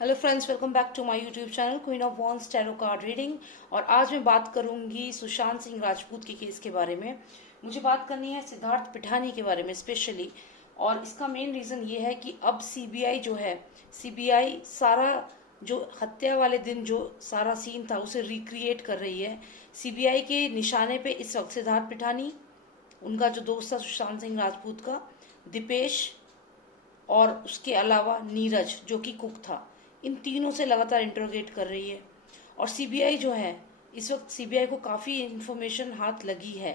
Hello friends, welcome back to my YouTube channel queen of wands tarot card reading. और आज मैं बात करूंगी सुशांत सिंह राजपूत के केस के बारे में। मुझे बात करनी है सिद्धार्थ पिठानी के बारे में स्पेशली। और इसका मेन रीज़न ये है कि अब सीबीआई जो है, सीबीआई सारा जो हत्या वाले दिन जो सारा सीन था उसे रिक्रिएट कर रही है। सीबीआई के निशाने पे इस वक्त सिद्धार्थ पिठानी, उनका जो दोस्त था सुशांत सिंह राजपूत का, दीपेश, और उसके अलावा नीरज जो कि कुक था, इन तीनों से लगातार इंटरोगेट कर रही है। और सीबीआई जो है, इस वक्त सीबीआई को काफ़ी इंफॉर्मेशन हाथ लगी है।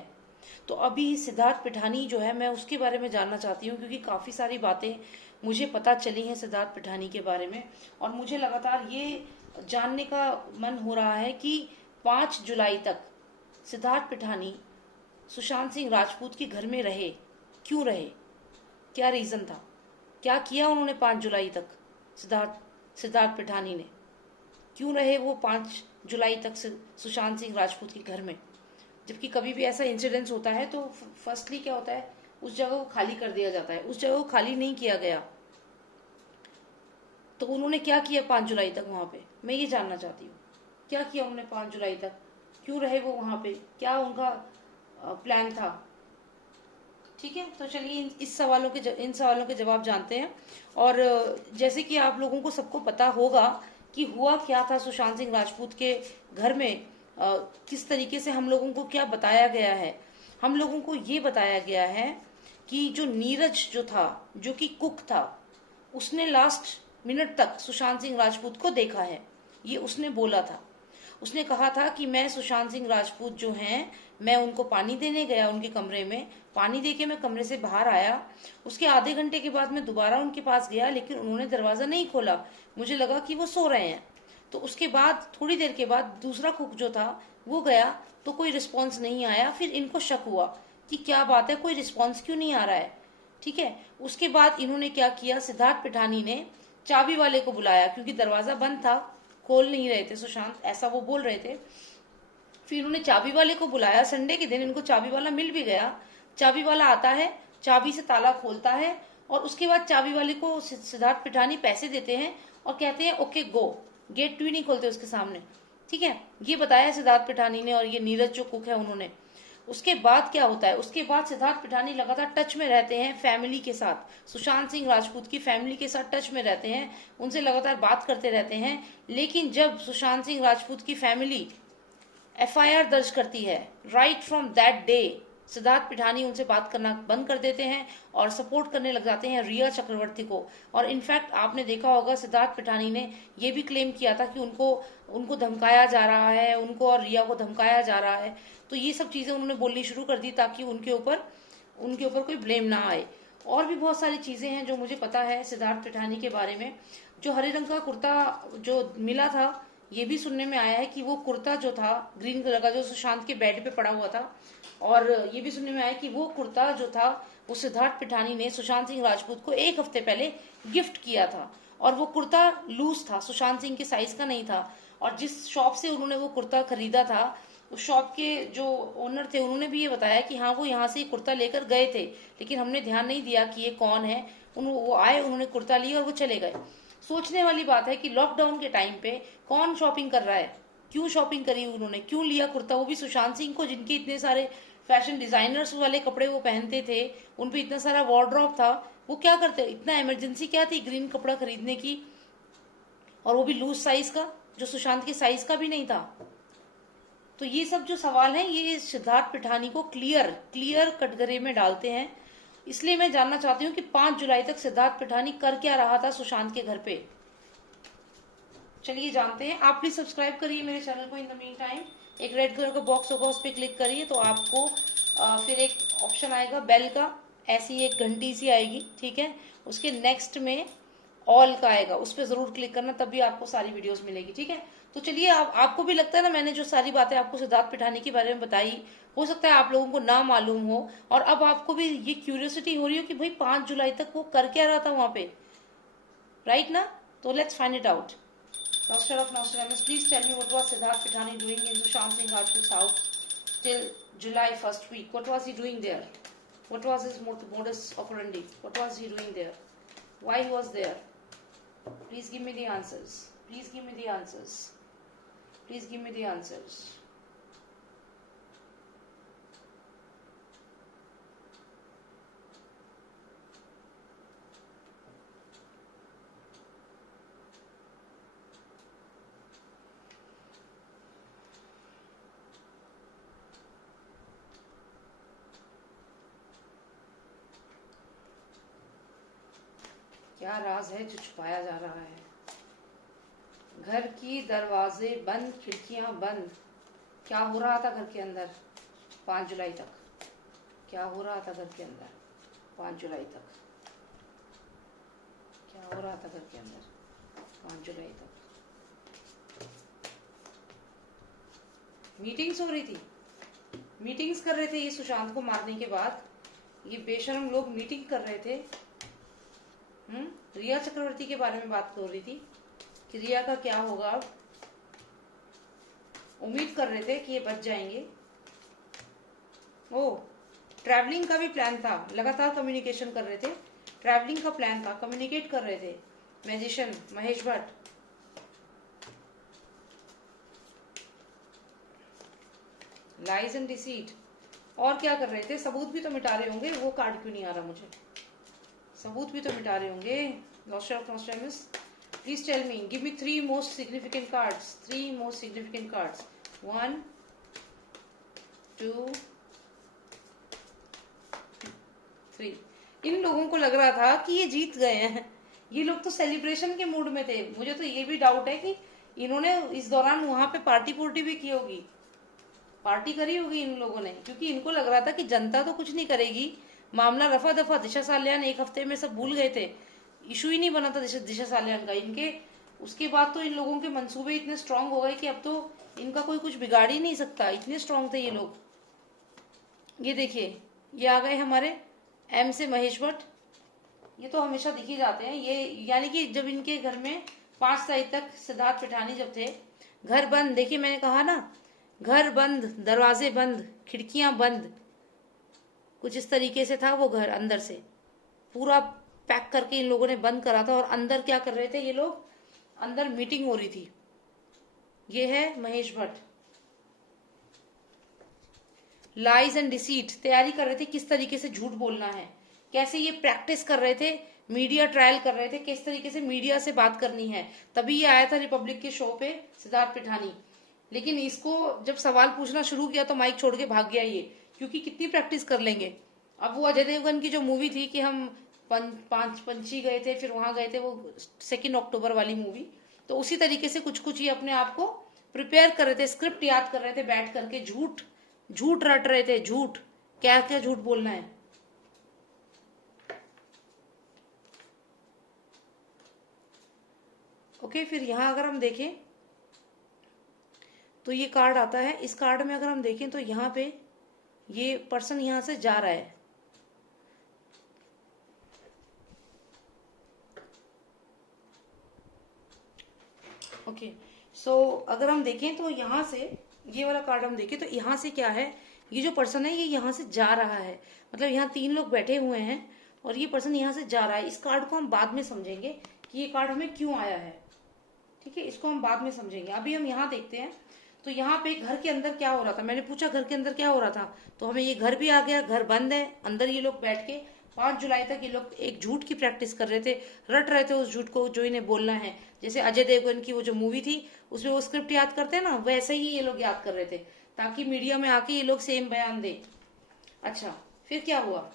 तो अभी सिद्धार्थ पिठानी जो है, मैं उसके बारे में जानना चाहती हूँ क्योंकि काफ़ी सारी बातें मुझे पता चली हैं सिद्धार्थ पिठानी के बारे में। और मुझे लगातार ये जानने का मन हो रहा है कि 5 जुलाई तक सिद्धार्थ पिठानी सुशांत सिंह राजपूत के घर में रहे, क्यों रहे, क्या रीज़न था, क्या किया उन्होंने 5 जुलाई तक। सिद्धार्थ पिठानी ने क्यों रहे वो 5 जुलाई तक सुशांत सिंह राजपूत के घर में। जबकि कभी भी ऐसा इंसिडेंस होता है तो फर्स्टली क्या होता है, उस जगह को खाली कर दिया जाता है। उस जगह को खाली नहीं किया गया, तो उन्होंने क्या किया 5 जुलाई तक वहां पे, मैं ये जानना चाहती हूँ। क्या किया उन्होंने 5 जुलाई तक, क्यों रहे वो वहां पे, क्या उनका प्लान था। ठीक है, तो चलिए इन सवालों के जवाब जानते हैं। और जैसे कि आप लोगों को सबको पता होगा कि हुआ क्या था सुशांत सिंह राजपूत के घर में, किस तरीके से हम लोगों को क्या बताया गया है। हम लोगों को ये बताया गया है कि जो नीरज जो था, जो कि कुक था, उसने लास्ट मिनट तक सुशांत सिंह राजपूत को देखा है। ये उसने बोला था। उसने कहा था कि मैं सुशांत सिंह राजपूत जो हैं, मैं उनको पानी देने गया उनके कमरे में, पानी देके मैं कमरे से बाहर आया। उसके आधे घंटे के बाद मैं दोबारा उनके पास गया, लेकिन उन्होंने दरवाज़ा नहीं खोला। मुझे लगा कि वो सो रहे हैं। तो उसके बाद थोड़ी देर के बाद दूसरा कुक जो था वो गया, तो कोई रिस्पॉन्स नहीं आया। फिर इनको शक हुआ कि क्या बात है, कोई रिस्पॉन्स क्यों नहीं आ रहा है। ठीक है, उसके बाद इन्होंने क्या किया, सिद्धार्थ पिठानी ने चाबी वाले को बुलाया क्योंकि दरवाज़ा बंद था, खोल नहीं रहे थे सुशांत, ऐसा वो बोल रहे थे। फिर उन्होंने चाबी वाले को बुलाया। संडे के दिन इनको चाबी वाला मिल भी गया। चाबी वाला आता है, चाबी से ताला खोलता है, और उसके बाद चाबी वाले को सिद्धार्थ पिठानी पैसे देते हैं और कहते हैं ओके गो। गेट भी नहीं खोलते उसके सामने। ठीक है, ये बताया सिद्धार्थ पिठानी ने और ये नीरज जो कुक है उन्होंने। उसके बाद क्या होता है, उसके बाद सिद्धार्थ पिठानी लगातार टच में रहते हैं फैमिली के साथ, सुशांत सिंह राजपूत की फैमिली के साथ टच में रहते हैं, उनसे लगातार बात करते रहते हैं। लेकिन जब सुशांत सिंह राजपूत की फैमिली एफआईआर दर्ज करती है, right from that day Siddharth Pithani उनसे बात करना बंद कर देते हैं और सपोर्ट करने लग जाते हैं रिया चक्रवर्ती को। और इनफैक्ट आपने देखा होगा सिद्धार्थ पिठानी ने यह भी क्लेम किया था कि उनको उनको धमकाया जा रहा है, उनको और रिया को धमकाया जा रहा है। तो ये सब चीजें उन्होंने बोलनी शुरू कर दी ताकि उनके ऊपर कोई ब्लेम ना आए। और भी बहुत सारी चीजें हैं जो मुझे पता है सिद्धार्थ पिठानी के बारे में। जो हरे रंग का कुर्ता जो मिला था, ये भी सुनने में आया है कि वो कुर्ता जो था ग्रीन कलर का, जो सुशांत के बेड पे पड़ा हुआ था। और ये भी सुनने में आया कि वो कुर्ता जो था वो सिद्धार्थ पिठानी ने सुशांत सिंह राजपूत को 1 हफ्ते पहले गिफ्ट किया था। और वो कुर्ता लूज था, सुशांत सिंह के साइज का नहीं था। और जिस शॉप से उन्होंने वो कुर्ता खरीदा था, उस शॉप के जो ओनर थे उन्होंने भी ये बताया कि हाँ वो यहाँ से कुर्ता लेकर गए थे, लेकिन हमने ध्यान नहीं दिया कि ये कौन है। वो आए, उन्होंने कुर्ता लिया और वो चले गए। सोचने वाली बात है कि लॉकडाउन के टाइम पे कौन शॉपिंग कर रहा है, क्यों शॉपिंग करी उन्होंने, क्यों लिया कुर्ता, वो भी सुशांत सिंह को, जिनके इतने सारे फैशन डिजाइनर्स वाले कपड़े वो पहनते थे, उन पे इतना सारा वार्डरोब था। वो क्या करते, इतना इमरजेंसी क्या थी ग्रीन कपड़ा खरीदने की, और वो भी लूज साइज का, जो सुशांत के साइज का भी नहीं था। तो ये सब जो सवाल हैं ये सिद्धार्थ पिठानी को क्लियर कटघरे में डालते हैं। इसलिए मैं जानना चाहती हूँ कि 5 जुलाई तक सिद्धार्थ पिठानी कर क्या रहा था सुशांत के घर पे। चलिए जानते हैं। आप प्लीज सब्सक्राइब करिए मेरे चैनल को। इन द मीन टाइम एक रेड कलर का बॉक्स होगा, उस पर क्लिक करिए तो आपको फिर एक ऑप्शन आएगा बेल का, ऐसी एक घंटी सी आएगी। ठीक है, उसके नेक्स्ट में ऑल का आएगा, उस पर जरूर क्लिक करना, तब भी आपको सारी वीडियोस मिलेगी। ठीक है, तो चलिए, आपको भी लगता है ना, मैंने जो सारी बातें आपको सिद्धार्थ पिठानी के बारे में बताई, हो सकता है आप लोगों को ना मालूम हो, और अब आपको भी ये क्यूरियोसिटी हो रही हो कि भाई 5 जुलाई तक वो कर क्या रहा था वहां पे, राइट ना। तो let's find it out. Nostradamus, please tell me what was Siddharth Pithani doing in Sushant Singh Rajput's house till July first week? What was he doing there? What was his modus operandi? What was he doing there? Why he was there? Please give me the answers. Please give me the answers. Please give me the answers. क्या राज है जो छुपाया जा रहा है? घर की दरवाजे बंद, खिड़कियां बंद। क्या हो रहा था घर के अंदर 5 जुलाई तक? क्या हो रहा था घर के अंदर 5 जुलाई तक? क्या हो रहा था घर के अंदर 5 जुलाई तक? मीटिंग्स हो रही थी, मीटिंग्स कर रहे थे ये सुशांत को मारने के बाद। ये बेशरम लोग मीटिंग कर रहे थे। रिया चक्रवर्ती के बारे में बात कर रही थी कि रिया का क्या होगा। अब उम्मीद कर रहे थे कि ये बच जाएंगे। ओ, ट्रैवलिंग का भी प्लान था, लगातार कम्युनिकेशन कर रहे थे। ट्रैवलिंग का प्लान था, कम्युनिकेट कर रहे थे magician Mahesh Bhatt. Lies and deceit. और क्या कर रहे थे? सबूत भी तो मिटा रहे होंगे। वो कार्ड क्यों नहीं आ रहा मुझे? सबूत भी तो मिटा रहे होंगे। Lordship of Nostradamus, please tell me, give me 3 most significant cards. 3 most significant cards. 1 2 3। इन लोगों को लग रहा था कि ये जीत गए हैं। ये लोग तो सेलिब्रेशन के मूड में थे। मुझे तो ये भी डाउट है कि इन्होंने इस दौरान वहां पे पार्टी पुर्टी भी की होगी, पार्टी करी होगी इन लोगों ने, क्योंकि इनको लग रहा था कि जनता तो कुछ नहीं करेगी, मामला रफा दफा। दिशा सालियान 1 हफ्ते में सब भूल गए थे, इशू ही नहीं बना था दिशा सालियान का। इनके उसके बाद तो इन लोगों के मंसूबे इतने स्ट्रांग हो गए कि अब तो इनका कोई कुछ बिगाड़ ही नहीं सकता, इतने स्ट्रांग थे ये लोग। ये देखिए, ये आ गए हमारे एम से महेश भट्ट। ये तो हमेशा दिख ही जाते हैं ये, यानी कि जब इनके घर में 5 तारीख तक सिद्धार्थ पिठानी जब थे, घर बंद, देखिए मैंने कहा ना, घर बंद, दरवाजे बंद, खिड़कियां बंद, कुछ इस तरीके से था वो घर। अंदर से पूरा पैक करके इन लोगों ने बंद करा था। और अंदर क्या कर रहे थे ये लोग? अंदर मीटिंग हो रही थी। ये है Mahesh Bhatt. Lies and deceit, तैयारी कर रहे थे किस तरीके से झूठ बोलना है, कैसे ये प्रैक्टिस कर रहे थे, मीडिया ट्रायल कर रहे थे, किस तरीके से मीडिया से बात करनी है। तभी ये आया था रिपब्लिक के शो पे सिद्धार्थ पिठानी। लेकिन इसको जब सवाल पूछना शुरू किया तो माइक छोड़ के भाग गया ये, क्योंकि कितनी प्रैक्टिस कर लेंगे। अब वो अजय देवगन की जो मूवी थी कि हम पंची गए थे, फिर वहां गए थे, वो 2 अक्टूबर वाली मूवी, तो उसी तरीके से कुछ कुछ ये अपने आप को प्रिपेयर कर रहे थे, स्क्रिप्ट याद कर रहे थे बैठ करके, झूठ झूठ रट रहे थे। झूठ, क्या क्या झूठ बोलना है। ओके, फिर यहां अगर हम देखें तो ये कार्ड आता है। इस कार्ड में अगर हम देखें तो यहाँ पे ये पर्सन यहां से जा रहा है। ओके, सो अगर हम देखें तो यहाँ से ये वाला कार्ड हम देखें तो यहाँ से क्या है, ये जो पर्सन है ये यहाँ से जा रहा है। मतलब यहाँ 3 लोग बैठे हुए हैं और ये पर्सन यहाँ से जा रहा है। इस कार्ड को हम बाद में समझेंगे कि ये कार्ड हमें क्यों आया है, ठीक है, इसको हम बाद में समझेंगे। अभी हम यहाँ देखते हैं तो यहाँ पे घर के अंदर क्या हो रहा था। मैंने पूछा घर के अंदर क्या हो रहा था, तो हमें ये घर भी आ गया। घर बंद है, अंदर ये लोग बैठ के 5 जुलाई तक ये लोग एक झूठ की प्रैक्टिस कर रहे थे, रट रहे थे उस झूठ को जो इन्हें बोलना है। जैसे अजय देवगन की वो जो मूवी थी उसमें वो स्क्रिप्ट याद करते हैं ना, वैसे ही ये लोग याद कर रहे थे, ताकि मीडिया में आके ये लोग सेम बयान दे। अच्छा, फिर क्या हुआ?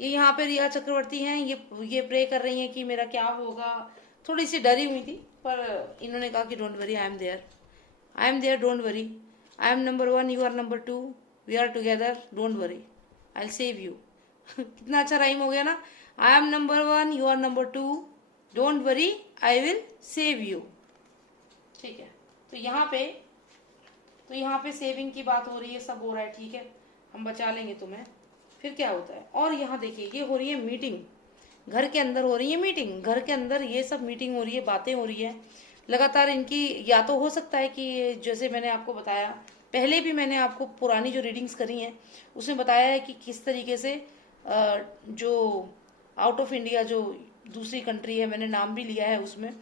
ये यहाँ पे रिया चक्रवर्ती हैं, ये प्रे कर रही हैं कि मेरा क्या होगा। थोड़ी सी डरी हुई थी, पर इन्होंने कहा कि don't worry, I am there, I am there, don't worry, I am number 1, you are number 2, we are together, don't worry, I will save you. कितना अच्छा राइम हो गया ना। I am number 1, you are number 2, don't worry, I will save you. ठीक है, तो यहाँ पे सेविंग की बात हो रही है, सब हो रहा है, ठीक है, हम बचा लेंगे तुम्हें। फिर क्या होता है? और यहाँ देखिए, ये हो रही है मीटिंग, घर के अंदर हो रही है मीटिंग, घर के अंदर ये सब मीटिंग हो रही है, बातें हो रही है लगातार इनकी। या तो हो सकता है कि जैसे मैंने आपको बताया पहले भी, मैंने आपको पुरानी जो रीडिंग्स करी हैं उसमें बताया है कि किस तरीके से जो आउट ऑफ इंडिया जो दूसरी कंट्री है, मैंने नाम भी लिया है उसमें।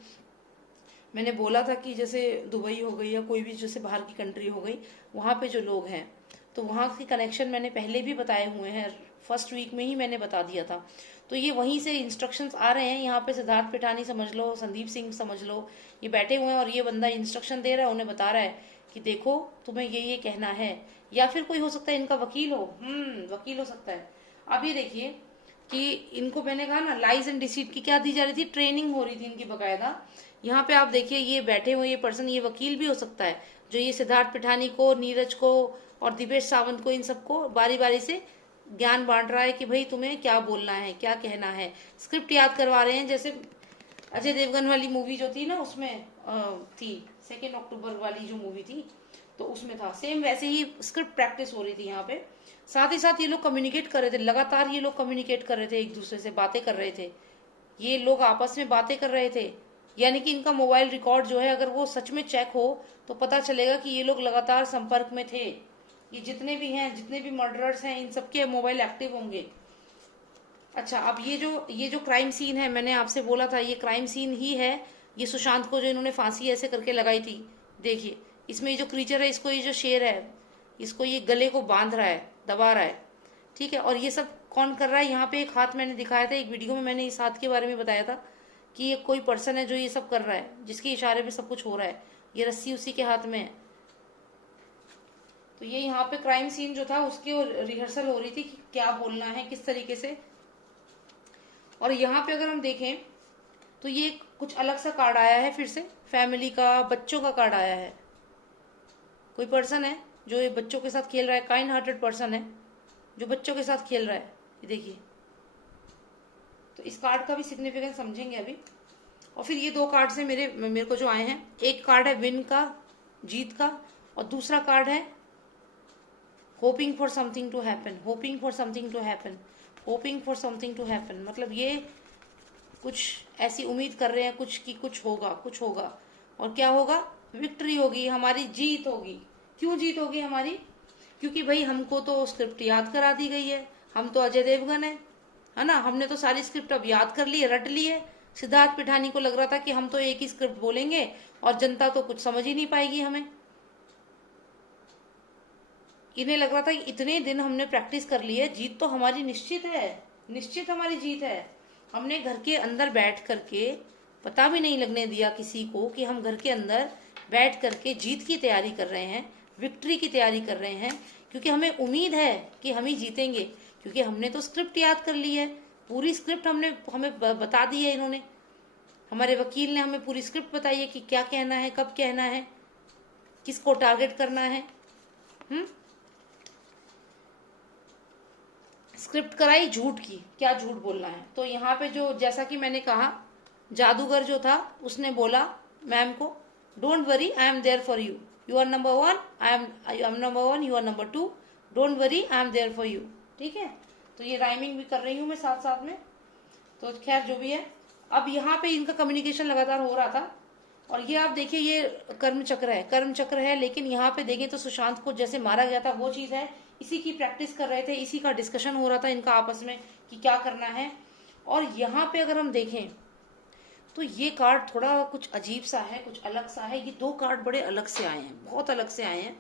मैंने बोला था कि जैसे दुबई हो गई या कोई भी जैसे बाहर की कंट्री हो गई, वहाँ पे जो लोग हैं तो वहाँ के कनेक्शन मैंने पहले भी बताए हुए हैं, फर्स्ट वीक में ही मैंने बता दिया था। तो ये वहीं से इंस्ट्रक्शंस आ रहे हैं। यहाँ पे सिद्धार्थ पिठानी समझ लो, संदीप सिंह समझ लो, ये बैठे हुए हैं और ये बंदा इंस्ट्रक्शन दे रहा है, उन्हें बता रहा है कि देखो तुम्हें ये कहना है। या फिर कोई हो सकता है इनका वकील हो, वकील हो सकता है। अब ये देखिए कि इनको मैंने कहा ना लाइज एंड डिसीट की क्या दी जा रही थी, ट्रेनिंग हो रही थी इनकी बकायदा। यहाँ पे आप देखिए ये बैठे हुए ये पर्सन, ये वकील भी हो सकता है जो ये सिद्धार्थ पिठानी को, नीरज को और दिवेश सावंत को, इन सबको बारी बारी से ज्ञान बांट रहा है कि भाई तुम्हें क्या बोलना है, क्या कहना है। स्क्रिप्ट याद करवा रहे हैं, जैसे अजय देवगन वाली मूवी जो थी ना उसमें थी 2 अक्टूबर वाली जो मूवी थी, तो उसमें था सेम वैसे ही स्क्रिप्ट प्रैक्टिस हो रही थी यहाँ पे। साथ ही साथ ये लोग कम्युनिकेट कर रहे थे, लगातार ये लोग कम्युनिकेट कर रहे थे, एक दूसरे से बातें कर रहे थे, ये लोग आपस में बातें कर रहे थे। यानी कि इनका मोबाइल रिकॉर्ड जो है अगर वो सच में चेक हो तो पता चलेगा कि ये लोग लगातार संपर्क में थे। ये जितने भी हैं, जितने भी मर्डरर्स हैं, इन सबके मोबाइल एक्टिव होंगे। अच्छा, अब ये जो क्राइम सीन है, मैंने आपसे बोला था ये क्राइम सीन ही है। ये सुशांत को जो इन्होंने फांसी ऐसे करके लगाई थी, देखिए इसमें ये जो क्रीचर है, इसको ये जो शेर है, इसको ये गले को बांध रहा है, दबा रहा है, ठीक है। और ये सब कौन कर रहा है, यहाँ पे एक हाथ मैंने दिखाया था, एक वीडियो में मैंने इस हाथ के बारे में बताया था कि ये कोई पर्सन है जो ये सब कर रहा है, जिसके इशारे पे सब कुछ हो रहा है। ये रस्सी उसी के हाथ में है। तो ये यहाँ पे क्राइम सीन जो था उसकी रिहर्सल हो रही थी कि क्या बोलना है, किस तरीके से। और यहाँ पे अगर हम देखें तो ये कुछ अलग सा कार्ड आया है, फिर से फैमिली का, बच्चों का कार्ड आया है। कोई पर्सन है जो ये बच्चों के साथ खेल रहा है, काइंड हार्टेड पर्सन है जो बच्चों के साथ खेल रहा है, ये देखिए। तो इस कार्ड का भी सिग्निफिकेंस समझेंगे अभी। और फिर ये 2 कार्ड से मेरे को जो आए हैं, एक कार्ड है विन का, जीत का, और दूसरा कार्ड है hoping for something to happen, hoping for something to happen, hoping for something to happen. मतलब ये कुछ ऐसी उम्मीद कर रहे हैं कुछ कि कुछ होगा, कुछ होगा। और क्या होगा, विक्ट्री होगी, हमारी जीत होगी। क्यों जीत होगी हमारी, क्योंकि भाई हमको तो स्क्रिप्ट याद करा दी गई है, हम तो अजय देवगन है ना, हमने तो सारी स्क्रिप्ट अब याद कर ली है, रट ली है। सिद्धार्थ पिठानी को लग रहा था कि हम तो एक ही स्क्रिप्ट बोलेंगे और जनता तो कुछ समझ ही नहीं पाएगी हमें। इन्हें लग रहा था कि इतने दिन हमने प्रैक्टिस कर ली है, जीत तो हमारी निश्चित है, निश्चित हमारी जीत है। हमने घर के अंदर बैठ करके, पता भी नहीं लगने दिया किसी को कि हम घर के अंदर बैठ करके जीत की तैयारी कर रहे हैं, विक्ट्री की तैयारी कर रहे हैं, क्योंकि हमें उम्मीद है कि हम ही जीतेंगे। क्योंकि हमने तो स्क्रिप्ट याद कर ली है, पूरी स्क्रिप्ट हमें बता दी है इन्होंने, हमारे वकील ने हमें पूरी स्क्रिप्ट बताई है कि क्या कहना है, कब कहना है, किसको टारगेट करना है। स्क्रिप्ट कराई झूठ की, क्या झूठ बोलना है। तो यहाँ पे जो, जैसा कि मैंने कहा, जादूगर जो था उसने बोला मैम को, don't worry I am there for you, you are number 1, I am number 1, you are number 2, don't worry I am there for you. ठीक है, तो ये राइमिंग भी कर रही हूँ मैं साथ साथ में। तो खैर जो भी है, अब यहाँ पे इनका कम्युनिकेशन लगातार हो रहा था। और ये आप देखिए, ये कर्म चक्र है, कर्म चक्र है, लेकिन यहाँ पे देखें तो सुशांत को जैसे मारा गया था वो चीज है, इसी की प्रैक्टिस कर रहे थे, इसी का डिस्कशन हो रहा था इनका आपस में कि क्या करना है। और यहाँ पे अगर हम देखें तो ये कार्ड थोड़ा कुछ अजीब सा है, कुछ अलग सा है। ये 2 कार्ड बड़े अलग से आए हैं, बहुत अलग से आए हैं,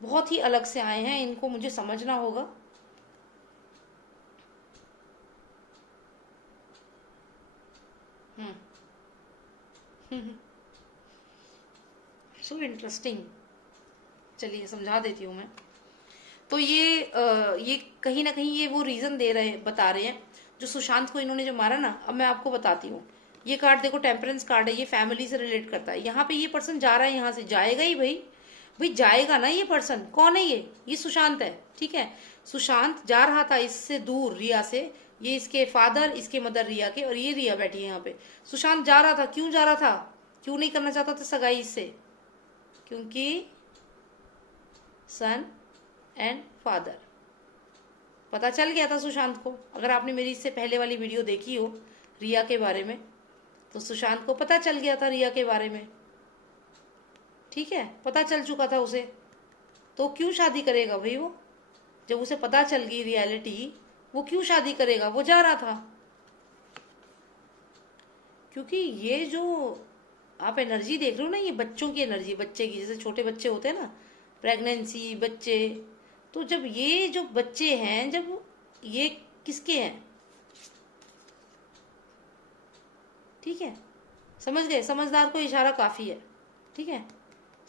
बहुत ही अलग से आए हैं, इनको मुझे समझना होगा। सो इंटरेस्टिंग, चलिए समझा देती हूँ मैं। तो ये कहीं ना कहीं ये वो रीजन दे रहे, बता रहे हैं जो सुशांत को इन्होंने जो मारा ना। अब मैं आपको बताती हूँ, ये कार्ड देखो, टेम्परेंस कार्ड है, ये फैमिली से रिलेट करता है। यहाँ पे ये पर्सन जा रहा है, यहाँ से जाएगा ही भाई, भाई जाएगा ना। ये पर्सन कौन है, ये सुशांत है, ठीक है। सुशांत जा रहा था इससे दूर, रिया से, ये इसके फादर, इसके मदर रिया के, और ये रिया बैठी है यहाँ पे। सुशांत जा रहा था, क्यों जा रहा था, क्यों नहीं करना चाहता था सगाई इससे, क्योंकि सन एंड फादर, पता चल गया था सुशांत को। अगर आपने मेरी इससे पहले वाली वीडियो देखी हो रिया के बारे में, तो सुशांत को पता चल गया था रिया के बारे में, ठीक है, पता चल चुका था उसे। तो क्यों शादी करेगा भाई वो, जब उसे पता चल गई रियलिटी, वो क्यों शादी करेगा, वो जा रहा था। क्योंकि ये जो आप एनर्जी देख रहे हो ना, ये बच्चों की एनर्जी, बच्चे की, जैसे छोटे बच्चे होते हैं ना, प्रेगनेंसी बच्चे, तो जब ये जो बच्चे हैं, जब ये किसके हैं, ठीक है, समझ गए, समझदार को इशारा काफी है, ठीक है,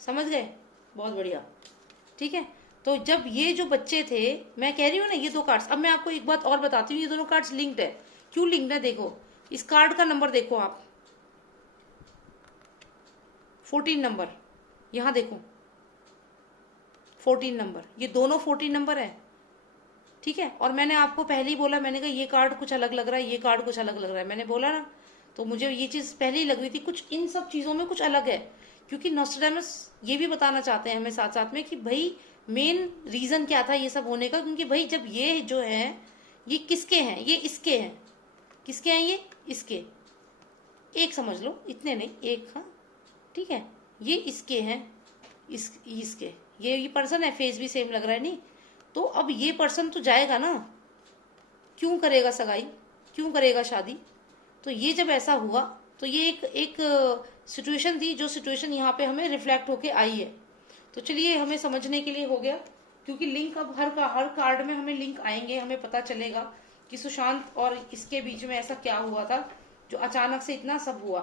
समझ गए, बहुत बढ़िया, ठीक है। तो जब ये जो बच्चे थे, मैं कह रही हूँ ना ये दो कार्ड्स, अब मैं आपको एक बात और बताती हूँ, ये दोनों कार्ड्स लिंक्ड है। क्यों लिंक्ड है, देखो इस कार्ड का नंबर देखो आप, 14 नंबर, यहां देखो 14 नंबर, ये दोनों 14 नंबर है, ठीक है। और मैंने आपको पहले ही बोला, मैंने कहा ये कार्ड कुछ अलग लग रहा है, ये कार्ड कुछ अलग लग रहा है, मैंने बोला ना। तो मुझे ये चीज पहले ही लग रही थी, कुछ इन सब चीजों में कुछ अलग है, क्योंकि नॉस्ट्रेडामस ये भी बताना चाहते हैं हमें साथ साथ में कि भाई मेन रीजन क्या था ये सब होने का, क्योंकि भाई जब ये जो है ये किसके हैं, ये इसके हैं, किसके हैं ये, इसके, एक समझ लो, इतने नहीं, एक, हाँ ठीक है, ये इसके हैं, इसके, ये पर्सन है, फेस भी सेम लग रहा है नहीं, तो अब ये पर्सन तो जाएगा ना, क्यों करेगा सगाई, क्यों करेगा शादी। तो ये जब ऐसा हुआ, तो ये एक सिचुएशन थी, जो सिचुएशन यहाँ पे हमें रिफ्लेक्ट होके आई है। तो चलिए हमें समझने के लिए हो गया, क्योंकि लिंक अब हर कार्ड में हमें लिंक आएंगे, हमें पता चलेगा कि सुशांत और इसके बीच में ऐसा क्या हुआ था जो अचानक से इतना सब हुआ।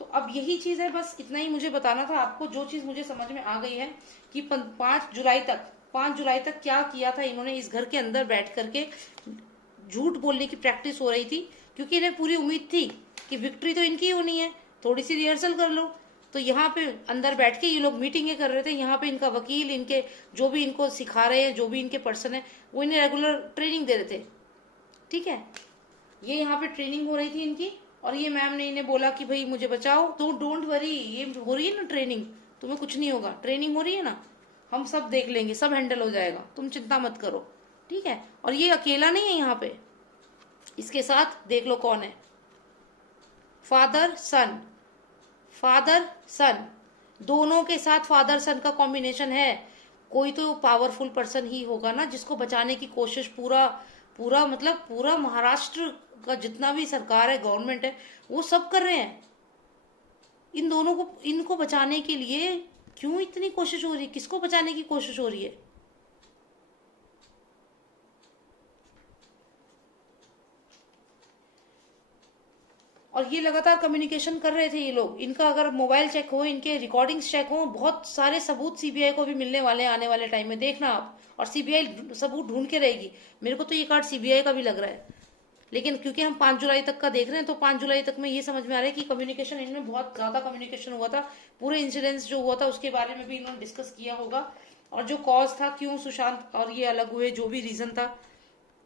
तो अब यही चीज है, बस इतना ही मुझे बताना था आपको। जो चीज मुझे समझ में आ गई है कि 5 जुलाई तक क्या किया था इन्होंने, इस घर के अंदर बैठ करके झूठ बोलने की प्रैक्टिस हो रही थी, क्योंकि इन्हें पूरी उम्मीद थी कि विक्ट्री तो इनकी होनी है, थोड़ी सी रिहर्सल कर लो। तो यहाँ पे अंदर बैठ के ये लोग मीटिंगें कर रहे थे, यहाँ पे इनका वकील, इनके जो भी इनको सिखा रहे हैं, जो भी इनके पर्सन है, वो इन्हें रेगुलर ट्रेनिंग दे रहे थे, ठीक है। ये यहाँ पे ट्रेनिंग हो रही थी इनकी, और ये मैम ने इन्हें बोला कि भाई मुझे बचाओ, तो डोंट वरी, ये हो रही है ना ट्रेनिंग, तुम्हें कुछ नहीं होगा, ट्रेनिंग हो रही है ना, हम सब देख लेंगे, सब हैंडल हो जाएगा, तुम चिंता मत करो, ठीक है। और ये अकेला नहीं है यहाँ पे, इसके साथ देख लो कौन है, फादर सन, फादर सन, दोनों के साथ फादर सन का कॉम्बिनेशन है। कोई तो पावरफुल पर्सन ही होगा ना, जिसको बचाने की कोशिश पूरा पूरा मतलब पूरा महाराष्ट्र का जितना भी सरकार है, गवर्नमेंट है, वो सब कर रहे हैं इन दोनों को, इनको बचाने के लिए। क्यों इतनी कोशिश हो रही है, किसको बचाने की कोशिश हो रही है, और ये लगातार कम्युनिकेशन कर रहे थे ये लोग। इनका अगर मोबाइल चेक हो, इनके रिकॉर्डिंग्स चेक हो, बहुत सारे सबूत सीबीआई को भी मिलने वाले हैं आने वाले टाइम में, देखना आप। और सीबीआई सबूत ढूंढ के रहेगी। मेरे को तो ये कार्ड सीबीआई का भी लग रहा है, लेकिन क्योंकि हम 5 जुलाई तक का देख रहे हैं, तो 5 जुलाई तक में ये समझ में आ रहा है कि कम्युनिकेशन इनमें बहुत ज्यादा कम्युनिकेशन हुआ था। पूरे इंसिडेंट्स जो हुआ था उसके बारे में भी इन्होंने डिस्कस किया होगा, और जो कॉज था, क्यों सुशांत और ये अलग हुए, जो भी रीजन था,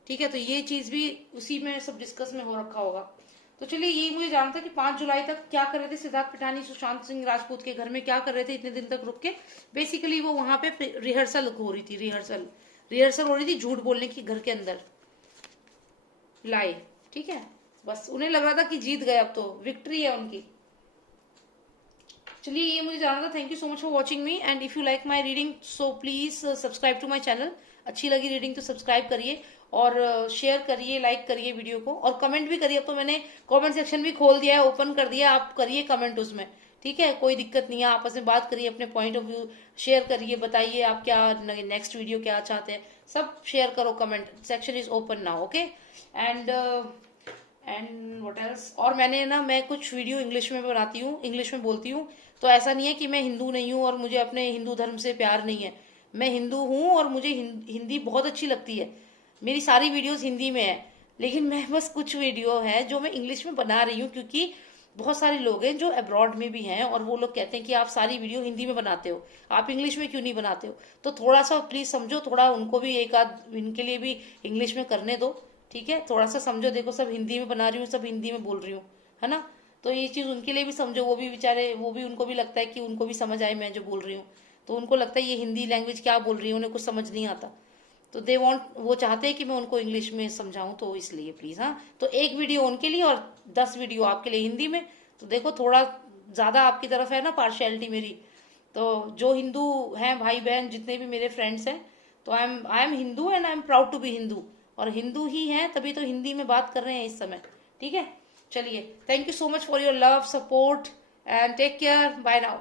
ठीक है। तो ये चीज भी उसी में सब डिस्कस में हो रखा होगा। तो चलिए यही मुझे जानना था कि 5 जुलाई तक क्या कर रहे थे सिद्धार्थ पिठानी सुशांत सिंह राजपूत के घर में, क्या कर रहे थे इतने दिन तक रुक के। बेसिकली वो वहां पे रिहर्सल हो रही थी, रिहर्सल हो रही थी झूठ बोलने की, घर के अंदर लाई, ठीक है। बस उन्हें लग रहा था कि जीत गए, अब तो विक्ट्री है उनकी। चलिए ये मुझे जानना था। Thank you so much for watching me, and if you like my reading so please subscribe to my channel. अच्छी लगी रीडिंग तो सब्सक्राइब करिए, और शेयर करिए, लाइक करिए वीडियो को, और कमेंट भी करिए। अब तो मैंने कमेंट सेक्शन भी खोल दिया है, ओपन कर दिया, आप करिए कमेंट उसमें, ठीक है, कोई दिक्कत नहीं है। आपस में बात करिए, अपने पॉइंट ऑफ व्यू शेयर करिए, बताइए आप क्या नेक्स्ट वीडियो क्या चाहते हैं, सब शेयर करो, comment section is open now, okay. And what else, और मैं कुछ वीडियो इंग्लिश में बनाती हूँ, इंग्लिश में बोलती हूँ। तो ऐसा नहीं है कि मैं हिंदू नहीं हूँ और मुझे अपने हिंदू धर्म से प्यार नहीं है। मैं हिंदू हूँ और मुझे हिंदी बहुत अच्छी लगती है, मेरी सारी वीडियोस हिंदी में है, लेकिन मैं बस कुछ वीडियो है जो मैं इंग्लिश में बना रही हूँ, क्योंकि बहुत सारे लोग हैं जो अब्रॉड में भी हैं, और वो लोग कहते हैं कि आप सारी वीडियो हिंदी में बनाते हो, आप इंग्लिश में क्यों नहीं बनाते हो। तो थोड़ा सा प्लीज समझो, थोड़ा उनको भी एक आध इनके लिए भी इंग्लिश में करने दो, ठीक है, थोड़ा सा समझो। देखो सब हिंदी में बना रही हूँ, सब हिंदी में बोल रही हूँ, है ना। तो ये चीज उनके लिए भी समझो, वो भी बेचारे, वो भी, उनको भी लगता है कि उनको भी समझ आए मैं जो बोल रही हूँ। तो उनको लगता है ये हिंदी लैंग्वेज क्या बोल रही है, उन्हें कुछ समझ नहीं आता, तो दे वांट, वो चाहते हैं कि मैं उनको इंग्लिश में समझाऊं, तो इसलिए प्लीज, हाँ। तो एक वीडियो उनके लिए और 10 वीडियो आपके लिए हिंदी में। तो देखो थोड़ा ज्यादा आपकी तरफ है ना पार्शियलिटी मेरी। तो जो हिंदू हैं भाई बहन, जितने भी मेरे फ्रेंड्स हैं, तो I am Hindu and I am proud to be Hindu, और हिंदू ही हैं तभी तो हिंदी में बात कर रहे हैं इस समय, ठीक है। चलिए, thank you so much for your love, support and take care, bye now.